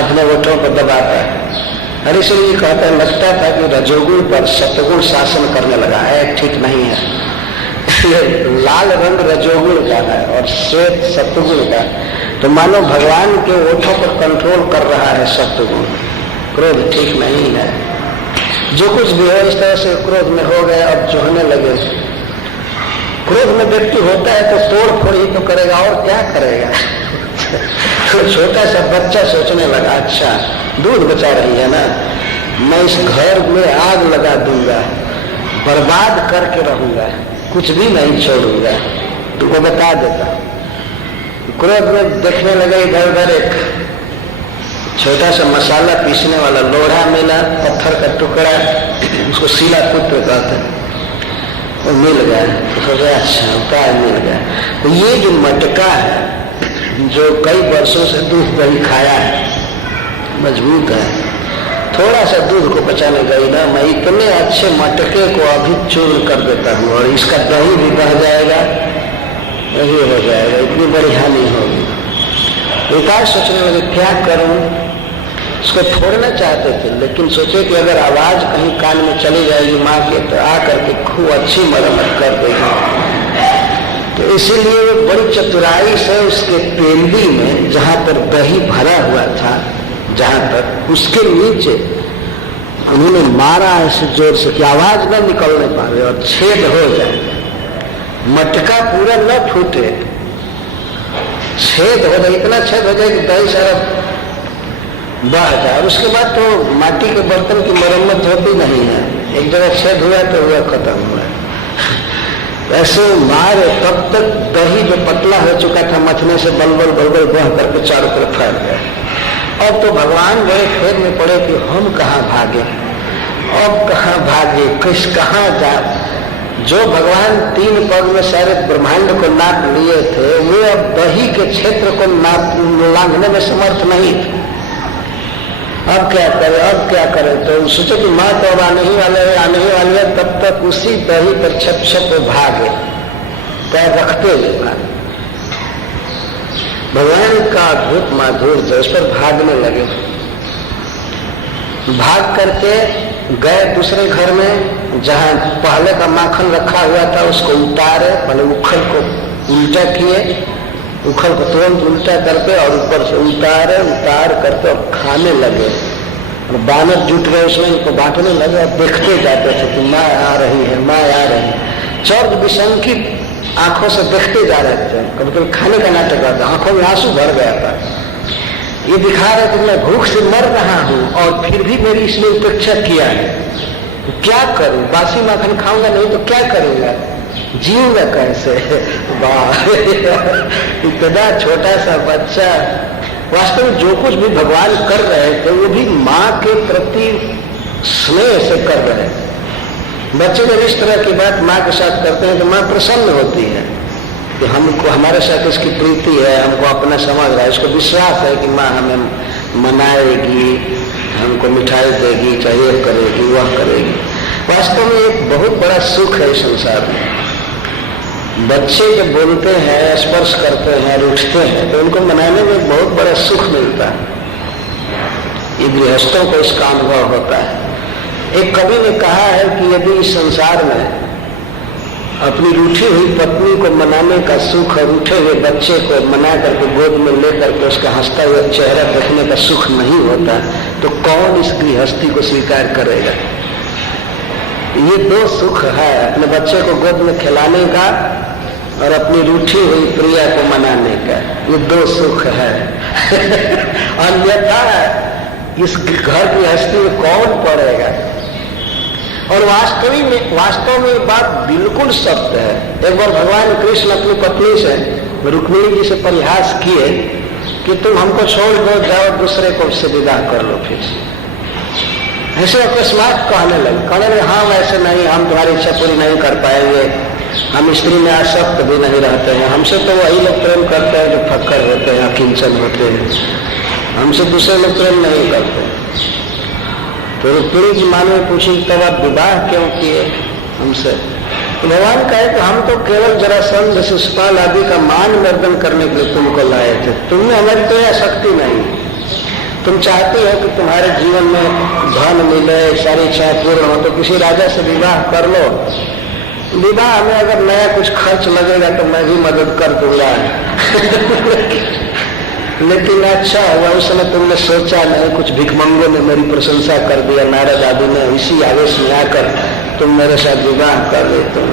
अपने ओठों को दबाता है। और इसलिए ये कहता है, लगता था कि रजोगुण पर सतगुण शासन करने लगा है, ठीक नहीं है। लाल रंग रजोगुण का है और श्वेत सतगुण का, तो मानो भगवान के ओठों पर कंट्रोल कर रहा है सतगुण। क्रोध ठीक नहीं है। जो कुछ भी हो इस तरह से क्रोध में हो गए, अब जोहने लगे। क्रोध में व्यक्ति होता है तो तोड़ फोड़ ही तो करेगा, और क्या करेगा। तो छोटा सा बच्चा सोचने लगा, अच्छा दूध बचा रही है ना, मैं इस घर में आग लगा दूंगा, बर्बाद करके रहूंगा, कुछ भी नहीं छोड़ूंगा, तो वो बता देता। क्रोध में देखने लगा, इधर उधर एक छोटा सा मसाला पीसने वाला लोढ़ा मिला, पत्थर का टुकड़ा, उसको सीला पुत्र कहते हैं, वो मिल गया। तो सोचा अच्छा उपाय मिल गया। तो ये जो मटका है, जो कई वर्षों से दूध दही खाया है, मजबूत है, थोड़ा सा दूध को बचाने गई ना, मैं इतने अच्छे मटके को अभी चूर्ण कर देता हूँ और इसका दही भी बह जाएगा, यही हो जाएगा, इतनी बड़ी हानि होगी। विकास सोचने लगे क्या करूं, उसको छोड़ना चाहते थे, लेकिन सोचे कि अगर आवाज कहीं कान में चली जाएगी माँ के तो आकर के खूब अच्छी मरम्मत कर देगी। तो इसीलिए वो बड़ी चतुराई से उसके पेंदी में, जहां पर दही भरा हुआ था, जहां पर उसके नीचे उन्होंने मारा ऐसे जोर से कि आवाज न निकलने पाए और छेद हो जाए, मटका पूरा न फूटे, छेद हो जाए, इतना छेद हो जाए कि दही सारा बह जाए। और उसके बाद तो माटी के बर्तन की मरम्मत होती नहीं है, एक जगह छेद हुआ तो हुआ, खत्म हुआ। ऐसे मारे, तब तक दही जो पतला हो चुका था मथने से बलबल बलबल बह करके चारों तरफ फैल गया। अब तो भगवान बड़े खेद में पड़े कि हम कहाँ भागे, अब कहाँ भागे, कहाँ जा। जो भगवान 3 पग में सारे ब्रह्मांड को नाप लिए थे, वो अब दही के क्षेत्र को लांघने में समर्थ नहीं थे। अब क्या करे, अब क्या करे। तो सोचे कि माँ तो अब आने ही वाले है। तब तक उसी दही पर छप छप भागे, पैर रखते हुए भागे। भगवान का अद्भुत माधुर्य, उस पर भागने लगे। भाग करके गए दूसरे घर में, जहां पहले का माखन रखा हुआ था उसको उतारे, पहले उखल को उल्टा किए, उखल को तुरंत उल्टा करके और ऊपर से उतार करके और खाने लगे। और बानर जुट गए उसमें, इनको बांटने लगे और देखते जाते थे कि माँ आ रही है, माँ आ रही है। चौर विशंकित आंखों से देखते जा रहे थे। कभी कभी खाने का नाटक करता, आंखों में आंसू भर गया था। ये दिखा रहे थे मैं भूख से मर रहा हूं और फिर भी मेरी इसने उपेक्षा किया है। तो क्या करूं, बासी माखन खाऊंगा नहीं तो क्या करूंगा, जीऊंगा कैसे। वाह, इतना छोटा सा बच्चा वास्तव में जो कुछ भी भगवान कर रहे थे वो भी माँ के प्रति स्नेह से कर रहे थे। बच्चे जब इस तरह की बात माँ के साथ करते हैं तो माँ प्रसन्न होती है कि हमको, हमारे साथ इसकी प्रीति है, हमको अपना समझ रहा है, इसको विश्वास है कि माँ हमें मनाएगी, हमको मिठाई देगी, चाहे करेगी, वह करेगी। वास्तव में एक बहुत बड़ा सुख है इस संसार में। बच्चे जब बोलते हैं, स्पर्श करते हैं, उठते हैं तो उनको मनाने में एक बहुत बड़ा सुख मिलता है। ये गृहस्थों को इसका अनुभव होता है। एक कवि ने कहा है कि यदि इस संसार में अपनी रूठी हुई पत्नी को मनाने का सुख और उठे हुए बच्चे को मना करके गोद में लेकर के उसका हंसता हुआ चेहरा देखने का सुख नहीं होता तो कौन इस गृहस्थी को स्वीकार करेगा। ये 2 सुख है, अपने बच्चे को गोद में खिलाने का और अपनी रूठी हुई प्रिया को मनाने का। ये 2 सुख है। अन्यथा इस घर गृहस्थी में कौन पड़ेगा। और वास्तव में ये बात बिल्कुल सत्य है। एक बार भगवान कृष्ण अपनी पत्नी से, रुक्मिणी जी से परिहास किए कि तुम हमको छोड़ दो, जाओ दूसरे को से विदा कर लो। फिर ऐसे अकस्मात कहने लगे, हाँ वैसे नहीं, हम तुम्हारी इच्छा पूरी नहीं कर पाएंगे, हम स्त्री में आसक्त भी नहीं रहते हैं, हमसे तो वही लोग प्रेम करते हैं जो फक्कर होते हैं, अकिंचन होते हैं, हमसे दूसरे लोग प्रेम नहीं करते। तो रुक्मिणी जी माँ ने पूछी तब आप विवाह क्यों किए हमसे। तो भगवान कहे कि हम तो केवल जरासंध शिशुपाल आदि का मान मर्दन करने के लिए तुमको लाए थे, तुमने हमारी तो यह शक्ति नहीं। तुम चाहते हो कि तुम्हारे जीवन में धन मिले, सारी इच्छाएं पूर्ण हो, तो किसी राजा से विवाह कर लो। विवाह में अगर नया कुछ खर्च लगेगा तो मैं भी मदद कर दूंगा। लेकिन अच्छा हुआ उस समय तुमने सोचा नहीं, कुछ भिखमंगों ने मेरी प्रशंसा कर दिया, नारद आदि ने, इसी आवेश में आकर तुम मेरे साथ विवाह कर लेते हो।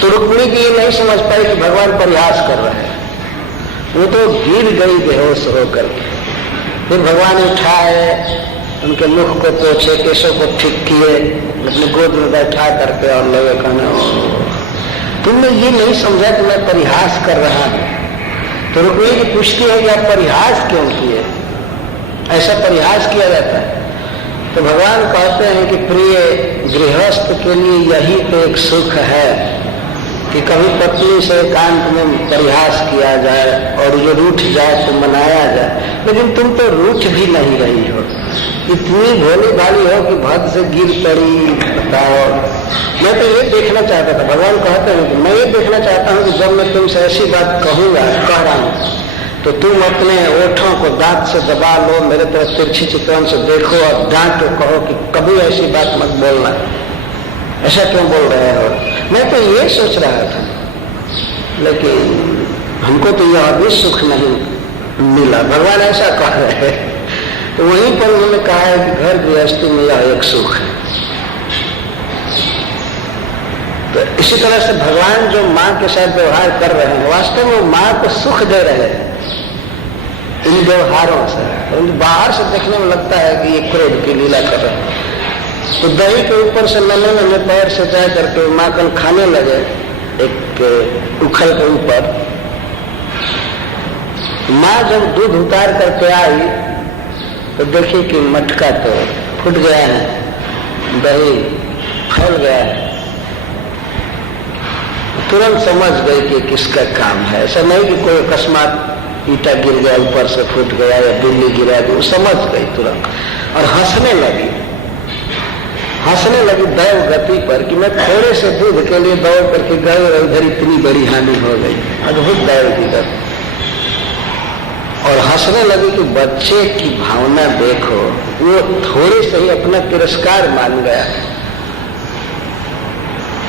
तो रुक्मिणी की ये नहीं समझ पाई कि भगवान परिहास कर रहे हैं। वो तो गिर गई बेहोश होकर। फिर भगवान उठाए, उनके मुख को पोछे, केशों को ठीक किए, अपने गोद में बैठा करके और लगे कहने, तुमने ये नहीं समझा कि मैं परिहास कर रहा हूं। तो रुक्मिणी की पूछती है कि आप परिहास क्यों किए, ऐसा परिहास किया जाता है। तो भगवान कहते हैं कि प्रिय गृहस्थ के लिए यही तो एक सुख है कि कभी पत्नी से एकांत में परिहास किया जाए और जो रूठ जाए तो मनाया जाए। लेकिन तुम तो रूठ भी नहीं रही हो, इतनी भोली भाली हो कि भक्त से गिर पड़ी। बताओ, मैं तो ये देखना चाहता था, भगवान कहते हैं कि मैं ये देखना चाहता हूँ कि जब मैं तुमसे ऐसी बात कह रहा हूँ तो तुम अपने ओठों को दांत से दबा लो, मेरे तरफ तिरछी चितवन से देखो और डांट के कहो कि कभी ऐसी बात मत बोलना, ऐसा क्यों बोल रहे हो। मैं तो ये सोच रहा था, लेकिन हमको तो यह भी सुख नहीं मिला। भगवान ऐसा कह रहे हैं। तो वहीं पर उन्होंने कहा है कि घर गृहस्थी में यह एक सुख है। तो इसी तरह से भगवान जो माँ के साथ व्यवहार कर रहे हैं, वास्तव में माँ को सुख दे रहे हैं इन व्यवहारों से। बाहर से देखने में लगता है कि ये क्रोध की लीला कर रहे हैं। तो दही के ऊपर से नन्हे पैर से जा करके माखन खाने लगे, एक उखल के ऊपर। माँ जब दूध उतार करके आई तो देखी कि मटका तो फूट गया है, दही फैल गया है, तुरंत समझ गई कि किसका काम है। ऐसा नहीं कि कोई अकस्मात ईटा गिर गया, ऊपर से फूट गया या बिल्ली गिरा दी, वो समझ गई तुरंत और हंसने लगी दैव गति पर कि मैं थोड़े से दूध के लिए दौड़ करके गए और इधर इतनी बड़ी हानि हो गई। अद्भुत दैव की गति। और हंसने लगी कि बच्चे की भावना देखो, वो थोड़े से ही अपना तिरस्कार मान गया,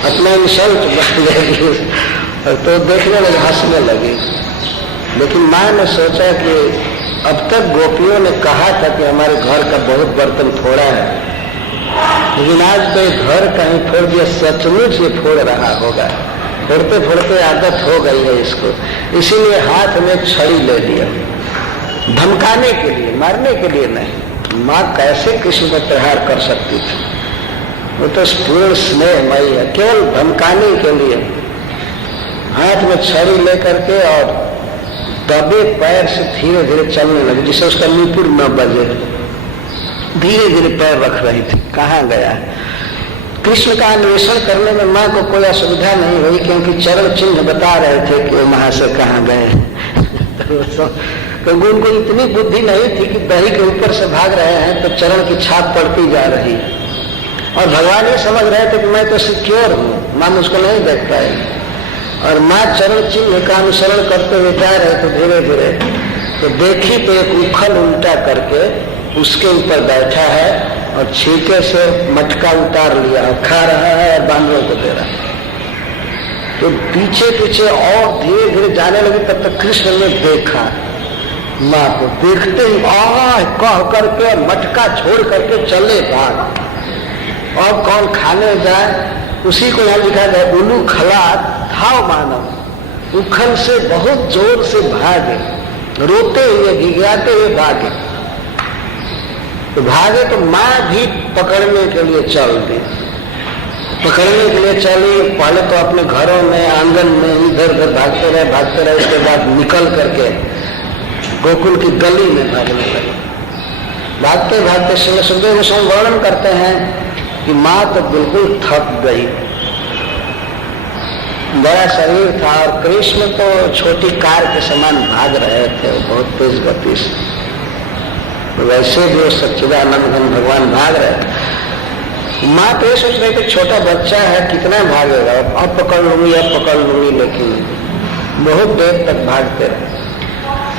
अपना इंसल्ट बन गया, तो देखने लगे, हंसने लगी। लेकिन माँ ने सोचा कि अब तक गोपियों ने कहा था कि हमारे घर का बहुत बर्तन फोड़ा है, लेकिन आज तो घर कहीं फोड़ दिया, सचमुच ये फोड़ रहा होगा, फोड़ते फोड़ते आदत हो गई है इसको, इसीलिए हाथ में छड़ी ले लिया, धमकाने के लिए, मारने के लिए नहीं। माँ कैसे कृष्ण पर प्रहार कर सकती थी, वो तो पूर्ण स्नेहमयी है, केवल धमकाने के लिए हाथ में छड़ी लेकर के और दबे पैर से धीरे धीरे चलने लगे, जिससे उसका नुपुर न बजे। धीरे धीरे पैर रख रही थी। कहाँ गया? कृष्ण का अन्वेषण करने में माँ को कोई असुविधा नहीं हुई, क्योंकि चरण चिन्ह बता रहे थे कि वो वहां से कहाँ गए। क्योंकि उनको इतनी बुद्धि नहीं थी कि दही के ऊपर से भाग रहे हैं तो चरण की छाप पड़ती जा रही, और भगवान ये समझ रहे थे कि मैं तो सिक्योर हूँ, माँ मुझको नहीं देख पाएगी। और माँ चरण चिन्ह का अनुसरण करते हुए जा रहे थे धीरे धीरे, तो देखी तो एक उखल उल्टा करके उसके ऊपर बैठा है और छींके से मटका उतार लिया और खा रहा है और बांधवों को दे रहा है। तो पीछे पीछे और धीरे धीरे जाने लगे। तब तक कृष्ण ने देखा माँ को, देखते ही कह करके मटका छोड़ करके चले भाग। और कौन खाने जाए, उसी को यहाँ लिखा गया उल्लू खला थाव मानव, उखल से बहुत जोर से भागे, रोते हुए गिड़गिड़ाते हुए भागे। तो भागे तो माँ भी पकड़ने के लिए चल दी, पकड़ने के लिए चली। पहले तो अपने घरों में, आंगन में इधर उधर भागते रहे। उसके बाद निकल करके गोकुल की गली में भागने लगे। भागते भागते श्री सुखदेव गोस्वामी वर्णन करते हैं कि माँ तो बिल्कुल थक गई, बड़ा शरीर था, और कृष्ण तो छोटी कार के समान भाग रहे थे, बहुत तेज गति से। वैसे भी वो सच्चिदानंद घन भगवान भाग रहे। माँ तो ये सोच रही थी छोटा बच्चा है, कितना भागेगा, अब पकड़ लूंगी, लेकिन बहुत देर तक भागते रहे।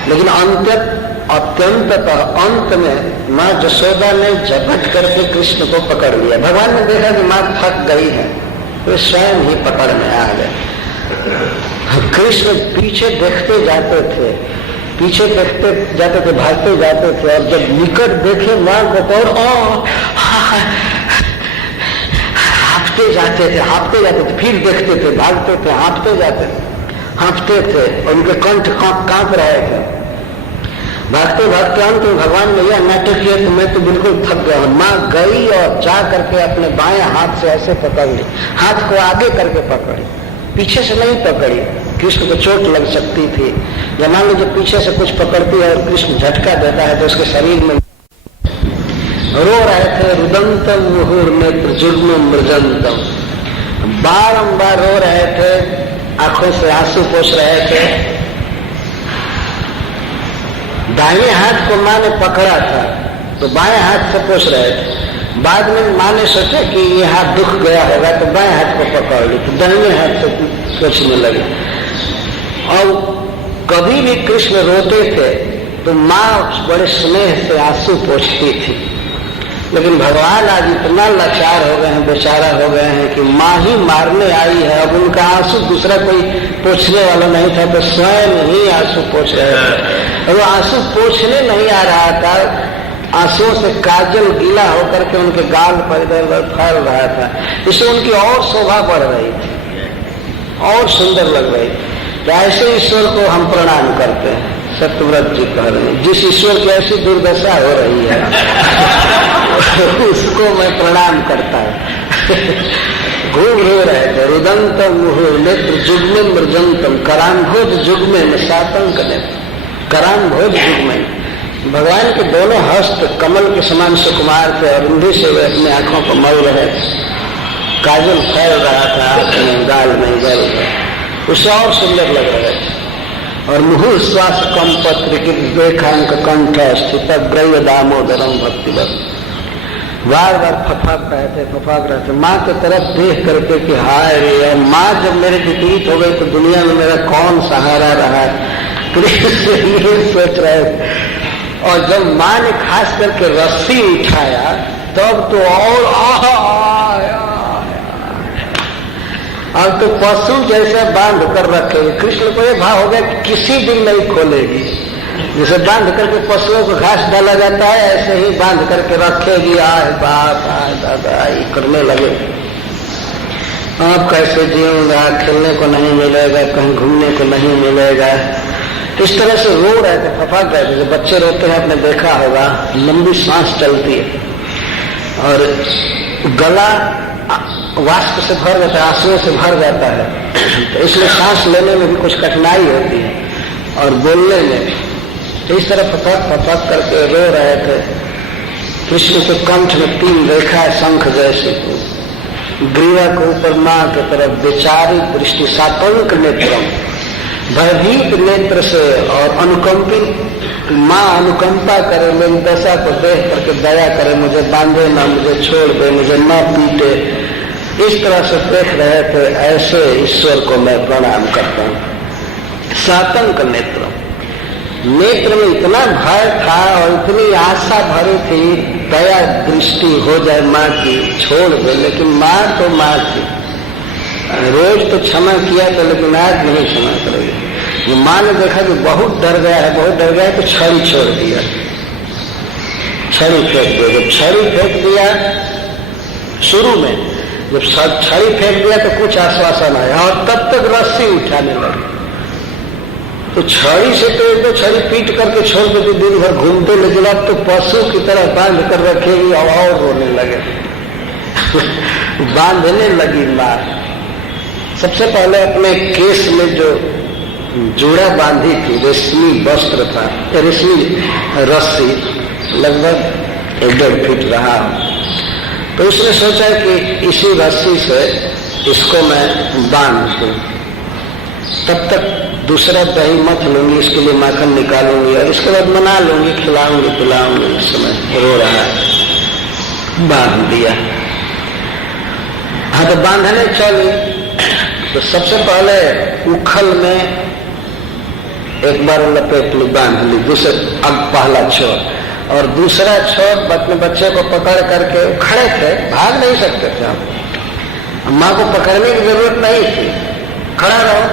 लेकिन अत्यंततः अंत में माँ जसोदा ने झपट करके कृष्ण को पकड़ लिया। भगवान ने देखा कि माँ थक गई है, तो स्वयं ही पकड़ में आ गए। कृष्ण पीछे देखते जाते थे, भागते जाते थे, और जब निकट देखे माँ को तो हाँफते जाते थे, फिर देखते थे, भागते थे, हाँफते थे, और उनके कंठ कांप रहे थे। भागते भागते अंत में भगवान ने यह नाटक किया कि मैं तो बिल्कुल थक गया हूँ। माँ गई और जा करके अपने बाएं हाथ से ऐसे पकड़ ली, हाथ को आगे करके पकड़ी, पीछे से नहीं पकड़ी, कृष्ण को चोट लग सकती थी। या मान लीजिए पीछे से कुछ पकड़ती है और कृष्ण झटका देता है तो उसके शरीर में। रो रहे थे, रुदंतम मुहुर्नेत्र जुग्म मृजंतम, बारंबार रो रहे थे, आंखों से आंसू पोंछ रहे थे। दाहिने हाथ को माँ ने पकड़ा था तो बाएं हाथ से पोंछ रहे थे। बाद में माँ ने सोचा कि ये हाथ दुख गया होगा तो बाएं हाथ को पकड़ ली, तो दाहिने हाथ से पोंछने लगे। और कभी भी कृष्ण रोते थे तो माँ बड़े स्नेह से आंसू पोंछती थी। लेकिन भगवान आज इतना लाचार हो गए हैं, बेचारा हो गए हैं कि माँ ही मारने आई है। अब उनका आंसू दूसरा कोई पोंछने वाला नहीं था, तो स्वयं ही आंसू पोंछ रहे थे। वो आंसू पोंछने नहीं आ रहा था, आंसुओं से काजल गीला होकर के उनके गाल पर इधर उधर फैल रहा था। इससे उनकी और शोभा बढ़ रही थी और सुंदर लग रही थी। तो ऐसे ईश्वर को हम प्रणाम करते हैं। सत्यव्रत जी कह रहे हैं जिस ईश्वर की ऐसी दुर्दशा हो रही है उसको मैं प्रणाम करता हूँ। घूम रो रहे थे, रुदंतम मुहुर नेत्र जुग्म मृजंतम, कराम्भोज जुग्म में सातंक ने, कराम्भोज जुग्म भगवान के दोनों हस्त कमल के समान सुकुमार थे और उन्हीं से वे अपनी आंखों को मल रहे, काजल फैल रहा था अपने गाल में गल उससे और सुंदर लग रहे थे। और मुहुर श्वास कम पत्र की रेखांक कंठ स्थित ग्रह दामोदरम भक्तिवत, बार बार फफाक रहे थे माँ की तरफ देख करके कि हाय रे, माँ जब मेरे विपरीत हो गई तो दुनिया में मेरा कौन सहारा रहा। कृष्ण ये सोच रहे। और जब माँ ने खास करके रस्सी उठाया तब तो और अब तो पशु जैसे बांध कर रखे। कृष्ण को यह भाव हो गया कि किसी दिन नहीं खोलेगी। जैसे बांध करके पशुओं को घास डाला जाता है ऐसे ही बांध करके रखेगी। आए बाप आए दादा ये करने लगे। आप कैसे जीऊंगा, खेलने को नहीं मिलेगा, कहीं घूमने को नहीं मिलेगा। इस तरह से रो रहे थे, फफाक रहे थे। जब बच्चे रोते हैं आपने देखा होगा, लंबी सांस चलती है और गला वाष्प से भर जाता है, आंसुओं से भर जाता है। तो इसलिए सांस लेने में भी कुछ कठिनाई होती है और बोलने में। तो इस तरह फफाक करके रो रहे थे। कृष्ण के कंठ में 3 रेखा है शंख जैसे, ग्रीवा के ऊपर माँ की तरफ विचारित दृष्टि, सातंक नेत्रम, भयभीत नेत्र से और अनुकंपित माँ अनुकंपा करे, मेरी दशा को देख करके दया करे, मुझे बांधे ना, मुझे छोड़ दे, मुझे न पीटे। इस तरह से देख रहे थे। ऐसे ईश्वर को मैं प्रणाम करता हूँ। सातंक नेत्र, नेत्र में इतना भय था और इतनी आशा भरी थी दया दृष्टि हो जाए माँ की, छोड़ दे। लेकिन माँ तो माँ थी, रोज तो क्षमा किया था लेकिन आज नहीं क्षमा करेगी। माँ ने देखा कि बहुत डर गया है तो छड़ी छोड़ दिया, छड़ी फेंक दिया। जब छड़ी फेंक दिया शुरू में, जब छड़ी फेंक दिया तो कुछ आश्वासन आया और तब तक रस्सी उठाने लगे। तो छड़ी से तो एक दो छड़ी पीट करके छोड़ देती, दिन भर घूमते, लेकिन अब तो पशु की तरह बांध कर रखेगी और रोने लगे। बांधने लगी माँ। सबसे पहले अपने केस में जो जोड़ा बांधी थी, रेशमी वस्त्र था, रेशमी रस्सी लगभग 1.5 फीट रहा। तो उसने सोचा कि इसी रस्सी से इसको मैं बांध दूं, तब तक दूसरा दही मत लूंगी, इसके लिए माखन निकालूंगी और इसके बाद मना लूंगी, खिलाऊंगी पिलाऊंगी। इस समय रो रहा है, बांध दिया। हाँ, तो बांधने चली तो सबसे पहले उखल में एक बार लपेट ली, बांध ली। दूसरे अब पहला छोर और दूसरा छोर अपने बच्चे को पकड़ करके, खड़े थे, भाग नहीं सकते थे हम, माँ को पकड़ने की जरूरत नहीं थी, खड़ा रहो।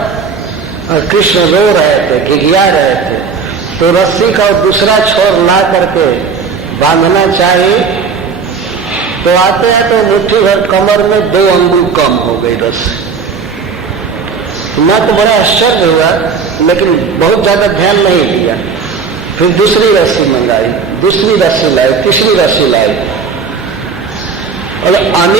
और कृष्ण रो रहे थे, गिघिया रहे थे। तो रस्सी का दूसरा छोर ला करके बांधना चाहिए तो आते हैं तो मुट्ठी भर कमर में 2 अंगुल कम हो गई रस्सी। मैं तो बड़ा आश्चर्य हुआ लेकिन बहुत ज्यादा ध्यान नहीं दिया। फिर दूसरी रस्सी मंगाई, दूसरी रस्सी लाई, तीसरी रस्सी लाई और आने